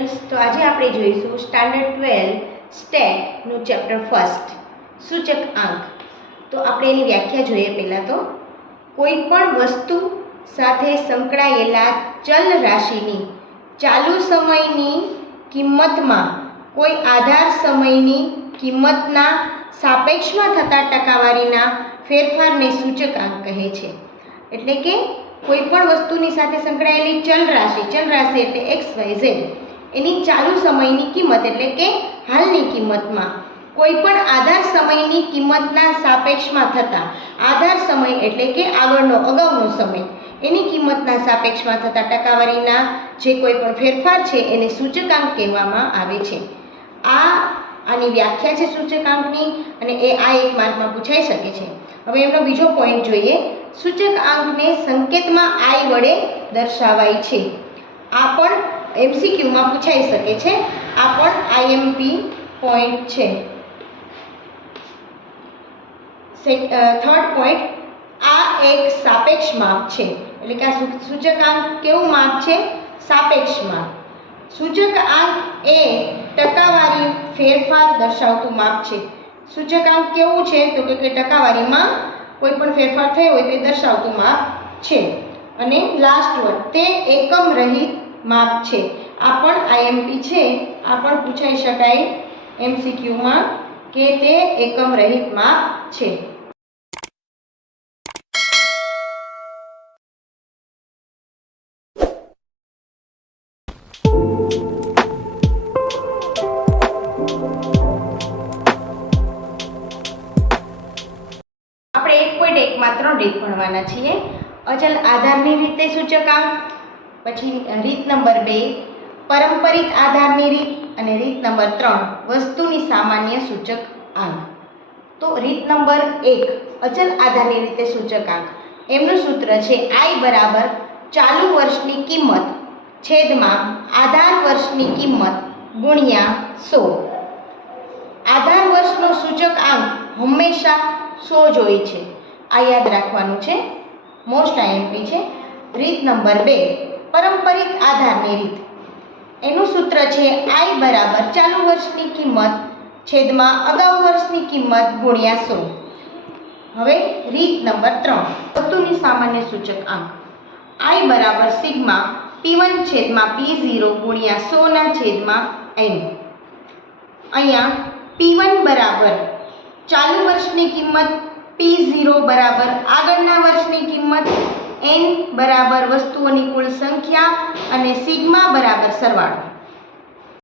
તો આજે આપણે જોઈશું સ્ટાન્ડર્ડ ટ્વેલ્વ સ્ટેટનું ચેપ્ટર ફર્સ્ટ સૂચક આંક તો આપણે એની વ્યાખ્યા જોઈએ પહેલાં તો. કોઈ પણ વસ્તુ સાથે સંકળાયેલા ચલ રાશિની ચાલુ સમયની કિંમતમાં, કોઈ આધાર સમયની કિંમતના સાપેક્ષમાં થતા ટકાવારીના ફેરફારને સૂચક આંક કહે છે. એટલે કે કોઈ પણ વસ્તુની સાથે સંકળાયેલી ચલ રાશિ ચલ રાશિ એટલે એક્સ, વાય, ઝેડ. એની ચાલુ સમયની કિંમત એટલે કે હાલની કિંમતમાં. કોઈ પણ આધાર સમયની કિંમતના સાપેક્ષમાં થતા આધાર સમય એટલે કે આગળનો અગાઉનો સમય. એની કિંમતના સાપેક્ષમાં થતા ટકાવારીના જે કોઈ પણ ફેરફાર છે એને સૂચકાંક કહેવામાં આવે છે. આ આની વ્યાખ્યા છે સૂચકાંકની અને એ આ એક માર્કમાં પૂછાઈ શકે છે. હવે એમનો બીજો પોઈન્ટ જોઈએ. સૂચકાંકને સંકેતમાં આઈ વડે દર્શાવાય છે. આ એમસીક્યુમાં પૂછાઈ શકે છે. આ પણ આઈએમપી પોઈન્ટ છે. થર્ડ પોઈન્ટ આ એક સાપેક્ષ માપ છે. એટલે કે આ સૂચકાંક કેવું માપ છે? સાપેક્ષ માપ. સૂચકાંક એ ટકાવારી ફેરફાર દર્શાવતું માપ છે. સૂચકાંક કેવું છે? તો કે ટકાવારીમાં કોઈ પણ ફેરફાર થયો હોય તે દર્શાવતું માપ છે. અને લાસ્ટ વન તે એકમ રહિત માપ છે. આ પણ આઈએમપી છે. આ પણ પૂછાઈ શકાય એમસીક્યુમાં કે તે એકમ રહિત માપ છે. આપણે એક પોઈન્ટ એકમાં ત્રણ રીત ભણવાના છીએ. અચલ આધારની રીતે સૂચકાંક પછી રીત નંબર બે, પરંપરિક આધારની રીત અને રીત નંબર ત્રણ, વસ્તુની સામાન્ય સૂચક આંક. તો રીત નંબર એક, અચલ આધારની રીતે સૂચક આંક. એમનું સૂત્ર છે આઈ બરાબર ચાલુ વર્ષની કિંમત છેદમાં આધાર વર્ષની કિંમત ગુણ્યા સો. આધાર વર્ષનો સૂચક આંક હંમેશા સો જ હોય છે. આ યાદ રાખવાનું છે. મોસ્ટ આઈએમપી છે. રીત નંબર બે પરંપરિત આધારની રીત એનું સૂત્ર છે આઈ બરાબર ચાલુ વર્ષની કિંમત છેદમાં અગાઉ વર્ષની કિંમત ગુણ્યા સો. હવે રીત નંબર ત્રણ, વસ્તુની સામાન્ય સૂચક આંક આઈ બરાબર સિગ્મા પી વન છેદમાં પી ઝીરો ગુણ્યા સોના છેદમાં એન. અહીંયા પી વન બરાબર ચાલુ વર્ષની કિંમત, પી ઝીરો બરાબર આગળના વર્ષની કિંમત એન બરાબર વસ્તુઓની કુલ સંખ્યા અને સિગ્મા બરાબર સરવાળો.